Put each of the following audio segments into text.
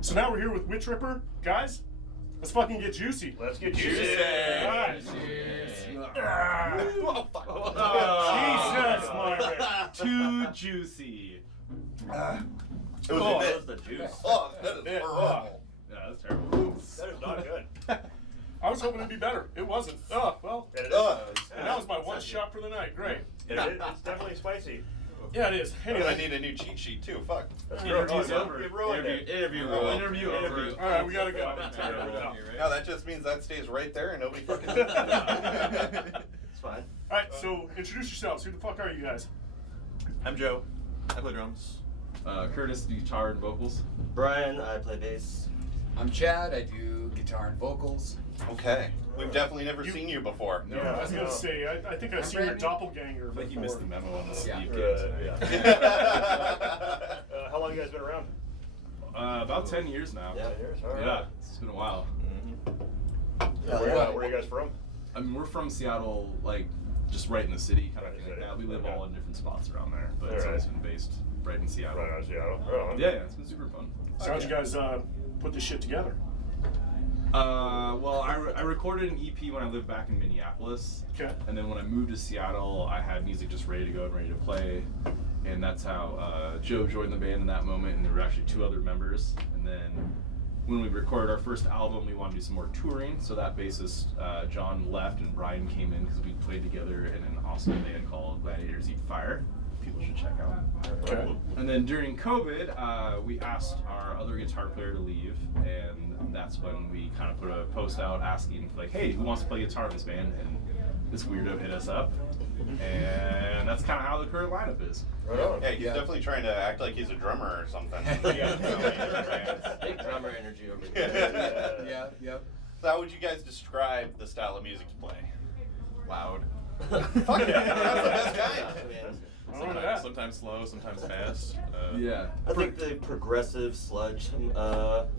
So now we're here with Witch Ripper. Guys, let's fucking get juicy. Let's get juicy. Right. Oh, fuck. Jesus, Margaret. Too juicy. It was Oh, a that bit. was the juice. Oh, that is Bit. horrible. Yeah, that's terrible. That is not good. I was hoping it'd be better. It wasn't. Oh, well. And it And that was my one shot for the night. Great. it's definitely spicy. Yeah, it is. And I Anyway. need a new cheat sheet too. Fuck. That's Interview's good. over. You ruined it. Interview Interview over. All right, we gotta go. No, that just means that stays right there and nobody fucking. It's fine. All right, so introduce yourselves. Who the fuck are you guys? I'm Joe. I play drums. Curtis, guitar and vocals. Brian, I play bass. I'm Chad. I do guitar and vocals. Okay. We've definitely never seen you before. No, Yeah, I was gonna say. I think I've seen your doppelganger. I think you missed the memo on the Yeah. Steve game tonight. How long you guys been around? About 10 years now. Yeah. 10 years. All right. Yeah, it's been a while. Where are you guys from? I mean, we're from Seattle, like, just right in the city, kind of Right in thing the like that. city. We live Okay. all in different spots around there, but it's Alright. always been based right in Seattle. Right out of Seattle. Right on. Yeah, it's been super fun. So how'd you guys put this shit together? Well, I recorded an EP when I lived back in Minneapolis. Okay. And then when I moved to Seattle, I had music just ready to go and ready to play. And that's how Joe joined the band in that moment, and there were actually 2 other members. And then when we recorded our first album, we wanted to do some more touring. So that bassist, John, left, and Brian came in because we played together in an awesome band called Gladiators Eat Fire. People should check out. Okay. And then during COVID, we asked our other guitar player to leave, and that's when we kind of put a post out asking, like, hey, who wants to play guitar in this band? And this weirdo hit us up, and that's kind of how the current lineup is. Right on. Yeah, he's definitely trying to act like he's a drummer or something. Big drummer energy over there. Yep. So how would you guys describe the style of music you play? Loud. Fuck yeah, that's the best kind. I don't know that. Sometimes slow, sometimes fast. Yeah. I think the progressive sludge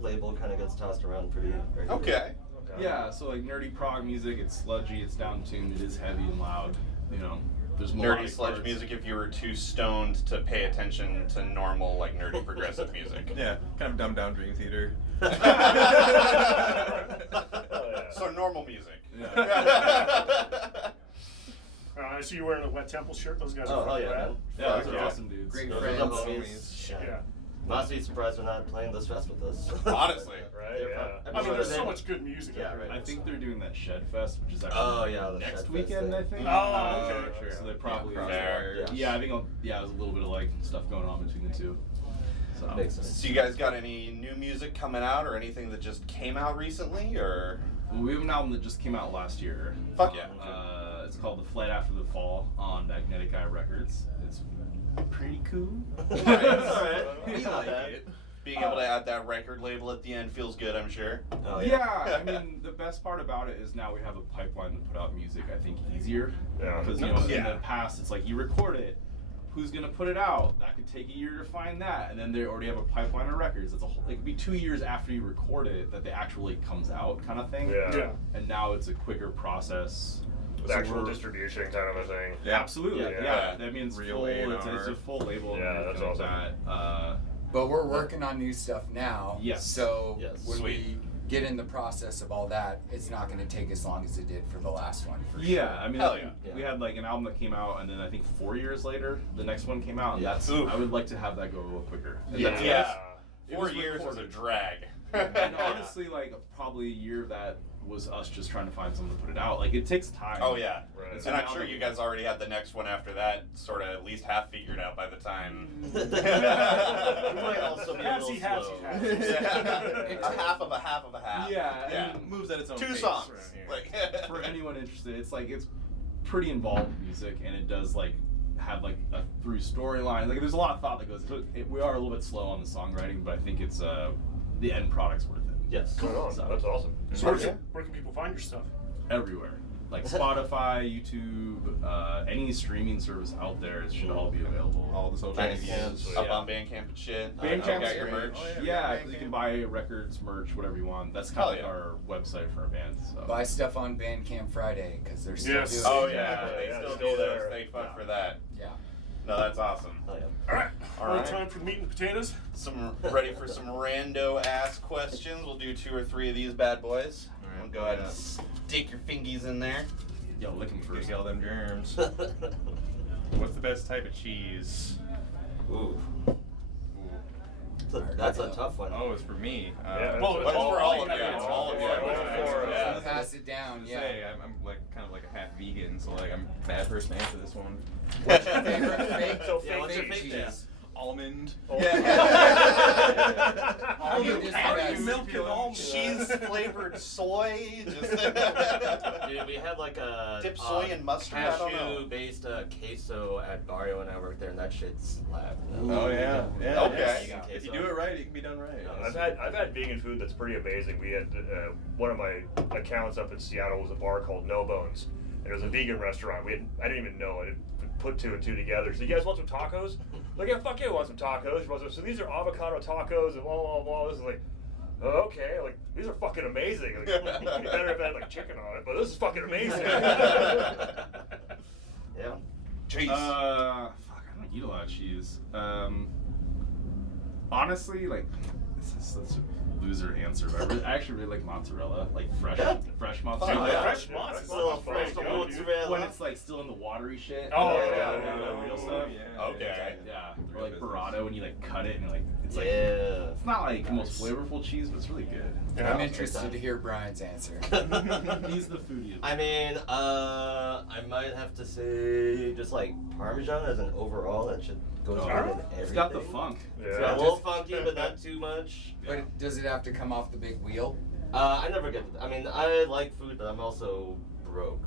label kind of gets tossed around pretty regularly. Okay. Yeah, so like nerdy prog music, it's sludgy, it's down-tuned, it is heavy and loud. You know, there's Nerdy melodic sludge parts. music if you were too stoned to pay attention to normal, like, nerdy progressive music. Yeah, kind of dumbed down Dream Theater. So normal music. Yeah. I see you wearing a Wet Temple shirt. Those guys Oh, are hell fucking yeah, rad. man. Yeah, those are Yeah. awesome dudes. Great Those friends. are the homies. Yeah. Honestly, surprised they're not playing this fest with us. Honestly. Right, They're yeah. prob- I mean, there's they- so much good music. Yeah, out there. right. I think they're doing that Shed Fest, which is actually Oh, yeah, the next Shed Fest weekend, thing. I think. Oh, okay. Sure. So they probably Fair. Yeah, I think there's a little bit of like stuff going on between the two. So Makes sense. So you guys got any new music coming out or anything that just came out recently, or? Well, we have an album that just came out last year. Fuck yeah. It's called The Flight After the Fall on Magnetic Eye Records. It's pretty cool. It's alright. We It's not like bad. it. Being able to add that record label at the end feels good, I'm sure. Oh, Yeah, I mean, the best part about it is now we have a pipeline to put out music, I think, easier. Yeah. Because, you know, in Yeah. the past, it's like you record it, who's going to put it out? That could take a year to find that. And then they already have a pipeline of records. It's a whole, it could be 2 years after you record it that it actually comes out, kind of thing. Yeah. Yeah. And now it's a quicker process. With So actual we're- distribution kind of a thing. Yeah. Absolutely, Yeah. yeah. I mean, it's Real full. A&R. It's a full label. and Yeah, everything that's like awesome. that. But we're working on new stuff now. Yes. So Yes. when Sweet. we get in the process of all that, it's not going to take as long as it did for the last one. For Yeah, I mean, Hell I think yeah. we had like an album that came out, and then I think 4 years later, the next one came out, and Yeah. that's. Oof. I would like to have that go a little quicker. And Yeah. that's- Yeah. it 4 was years is a recorded. drag. And honestly, like probably a year of that was us just trying to find someone to put it out. Like it takes time. Oh yeah. Right. So And I'm now sure that you we- guys already had the next one after that sort of at least half figured out by the time. We might also be a little Halfsy, slow. A half of a half of a half. Yeah, Yeah. and Moves at its own 2 pace. songs. Right. Like for anyone interested, it's like it's pretty involved music, and it does like have like a through storyline. Like there's a lot of thought that goes into it. We are a little bit slow on the songwriting, but I think it's the end product's worth it. Yes. Right on. So- That's awesome. So where can people find your stuff? Everywhere. Like Spotify, YouTube, any streaming service out there, it should all be available. All the social Nice. medias. Up Yeah. on Bandcamp and shit. Bandcamp's got your great. merch. Oh, Yeah, Bandcamp. you can buy records, merch, whatever you want. That's kind Hell of like yeah. our website for our band. So. Buy stuff on Bandcamp Friday because they're still Yes. doing Oh it. yeah, they Yeah, still still do those. there. They fuck for that. Yeah. No, that's awesome. Oh, yeah. All right. All Well, right. time for the meat and potatoes? Ready for some rando ass questions? We'll do 2 or 3 of these bad boys. We'll go ahead and stick your fingies in there. Yo, lick 'em first. Get all them germs. What's the best type of cheese? Ooh. That's a tough one. Oh, it's for me. Well, What's for all of you? Yeah, It's all of you. Yeah. Pass it down, yeah. Say, I'm like kind of like a half vegan, so like I'm a bad person to answer this one. What's your favorite fake, So Yeah, what's your fake fake cheese? Almond. Almond is the best. milking almond? Cheese flavored soy. Just Dude, we had like a Dip soy in mustard? I don't know. cashew-based queso at Barrio when I worked there, and that shit slapped. Oh yeah. Yeah. Okay. Vegan If you queso. do it right, it can be done right. I've had vegan food that's pretty amazing. We had one of my accounts up in Seattle was a bar called No Bones, and it was a vegan restaurant. I didn't even know. I didn't put 2 and 2 together. So you guys want some tacos? Like, yeah, fuck yeah, I want some tacos. So these are avocado tacos and blah blah blah. This is like, okay, like these are fucking amazing. Like, it'd be better if I had like chicken on it, but this is fucking amazing. Yeah. Cheese. Fuck, I don't eat a lot of cheese. Honestly, like, this is such a loser answer, but I actually really like mozzarella, like fresh mozzarella. Dude, yeah. fresh mozzarella. It's a little fresh There you go, dude. mozzarella. When it's like still in the watery shit. Oh, yeah, yeah. real stuff. Yeah. Okay. Yeah, or like burrata when you like cut it and like it's like Yeah. it's not like the most flavorful cheese, but it's really good. Yeah. I'm interested to hear Brian's answer. He's the foodie. I mean, I might have to say just like Parmesan as an overall. That should go Oh, through in everything. it's got the funk. It's got a little funky, but not too much. But does it have to come off the big wheel? I never get. I mean, I like food, but I'm also broke.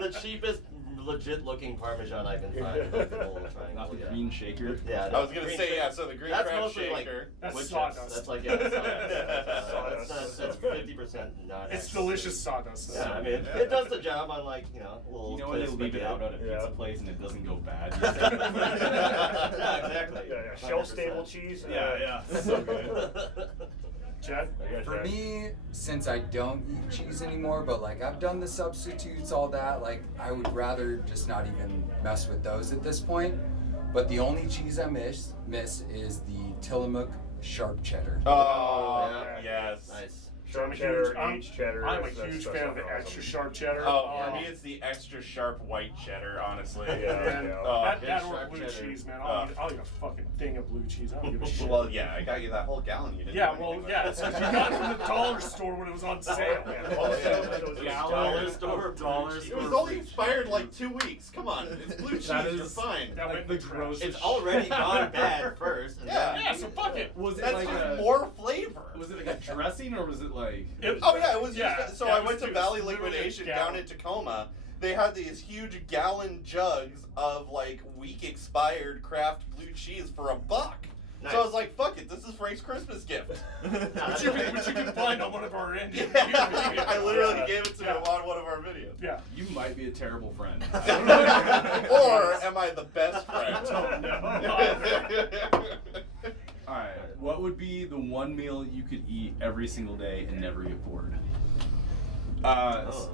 The cheapest, legit-looking Parmesan I can find. Is like the little triangle, Not the yeah. green shaker. Yeah, I was gonna green say, shaker. yeah, so the green That's crab mostly like shaker. That's wood chips. sawdust. That's like sawdust. Sawdust. That's 50% not. It's actually. delicious sawdust. Yeah, I mean, it does the job on like a little. You know when they place leave it out at a Yeah. pizza place and it doesn't go bad? Yeah, exactly. Yeah, shelf-stable cheese. Yeah. So good. Chad? For me, since I don't eat cheese anymore, but like I've done the substitutes, all that, like I would rather just not even mess with those at this point. But the only cheese I miss is the Tillamook sharp cheddar. Oh, Yeah. yes. Nice. Sharp I'm a cheddar, huge- I'm- aged cheddar. I'm a that's huge fan of the awesome. extra sharp cheddar. Oh, for me, it's the extra sharp white cheddar, honestly. Yeah. Man, Oh, that big or sharp blue cheddar. cheese, man. I'll eat a fucking thing of blue cheese. I don't give a shit. Well, yeah, I got you that whole gallon. You didn't. Yeah, do well, anything yeah, with it's 'cause you got it from the dollar store when it was on sale. Dollar store. It was only expired like 2 weeks. Come on, it's blue cheese. That You're is- fine. That Like went the in the trash. gross- It's already gone bad first. And Yeah. then- Yeah, so fuck it. Was it That's like just a, more flavor. was it like a dressing or was it like? Oh yeah, it was. Yeah, just, so yeah, I it was went to just Valley literally a Liquidation gallon. down in Tacoma. They had these huge gallon jugs of like week expired craft blue cheese for $1. Nice. So I was like, "Fuck it, this is Frank's Christmas gift." Which you can find on one of our Indian Yeah, I literally gave it to him Yeah. on one of our videos. Yeah. You might be a terrible friend. Or am I the best friend? All right. What would be the one meal you could eat every single day and never get bored? Oh.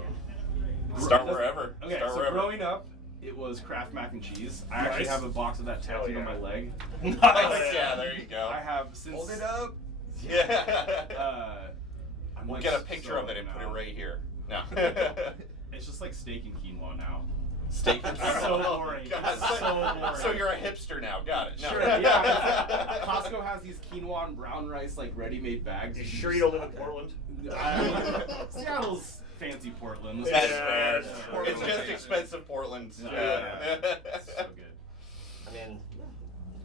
Start wherever. Okay, Start so wherever. growing up, it was Kraft mac and cheese. I actually Nice. have a box of that tattooed Hell on my yeah. leg. Nice. Yeah, there you go. I have since. Hold it up. Yeah. I'm We'll like get a picture so of it and put it now. right here. No. It's just like steak and quinoa now. Steak and So boring. God, It's so boring. So you're a hipster now. Got it. No. Sure, yeah. Costco has these quinoa and brown rice like ready-made bags. You sure you don't live in Portland? Seattle's fancy Portland. Let's That's be fair. honest. It's just expensive Portland. Yeah. It's so good. I mean,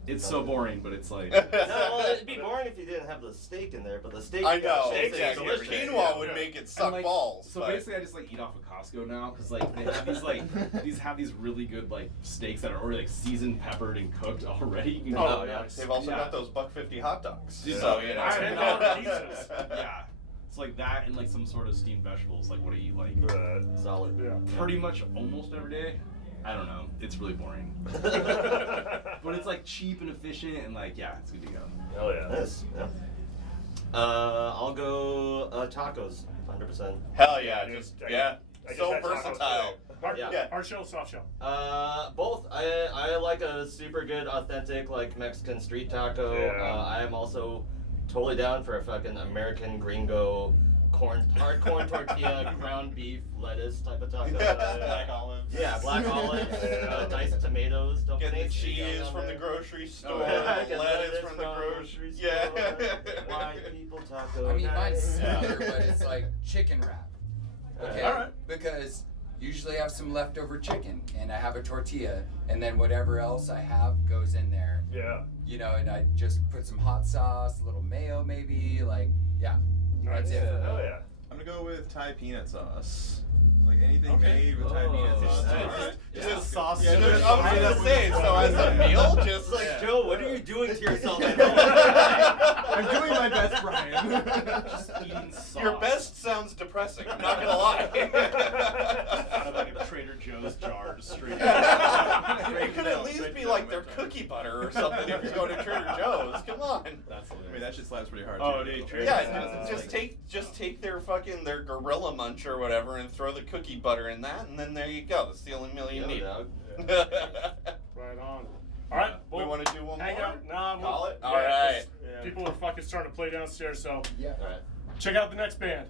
It's so boring, but it's like. no, well, it'd be boring if you didn't have the steak in there, but the steak. I know. steak is Exactly. delicious. Quinoa would make it suck And, like, balls. So but- basically, I just like eat off of Costco now because like they have these really good like steaks that are already like seasoned, peppered, and cooked already. You can Oh, Oh, yeah. nice. They've also Yeah. got those $1.50 hot dogs. Yeah. So you know. $10 pizzas. Yeah, it's like that and like some sort of steamed vegetables. Like what I eat like Solid. Yeah. pretty much almost every day. I don't know. It's really boring, but it's like cheap and efficient and like yeah, it's good to go. Hell yeah. Nice. Yeah. I'll go tacos. 100%. Hell yeah, Dude, just I yeah, just so had tacos versatile. today. Hard, Yeah. hard shell, soft shell. Both. I like a super good, authentic, like Mexican street taco. Yeah. I am also totally down for a fucking American gringo hard corn tortilla, ground beef, lettuce type of taco. Black olives. Yeah, black olives, diced tomatoes. Don't Get the forget cheese on from the there. grocery store. Yeah, The get lettuce from the grocery. Yeah. White people taco. I mean, mine's night. similar, but it's like chicken wrap. Okay. All right. Because usually I have some leftover chicken and I have a tortilla, and then whatever else I have goes in there. Yeah. You know, and I just put some hot sauce, a little mayo, maybe. Like, yeah, that's it. Oh yeah. I'm gonna go with Thai peanut sauce. Like anything Okay. made with Thai peanut Oh, sauce. nice. Just sauce. Yeah, just I was fry it gonna up say, with so as a meal, just It's like, like Joe, what are you doing to yourself at home? I'm doing my best, Brian. Just eating sauce. your best sounds depressing. I'm not gonna lie. Out of like a Trader Joe's jar, just straight. It could at least be like their cookie butter or something if you go to Trader Joe's. Come on. That's I mean, that shit slaps pretty hard. Oh, too. dude, Trader Yeah, Joe's. just take their fucking their gorilla munch or whatever and throw the cookie butter in that, and then there you go. That's the only meal you Yo, need. dog. Right on. All right. we Well, want to do one hang more. out. Nah, Call we'll- it? All right. 'cause People are fucking starting to play downstairs, so Yeah. All right. check out the next band.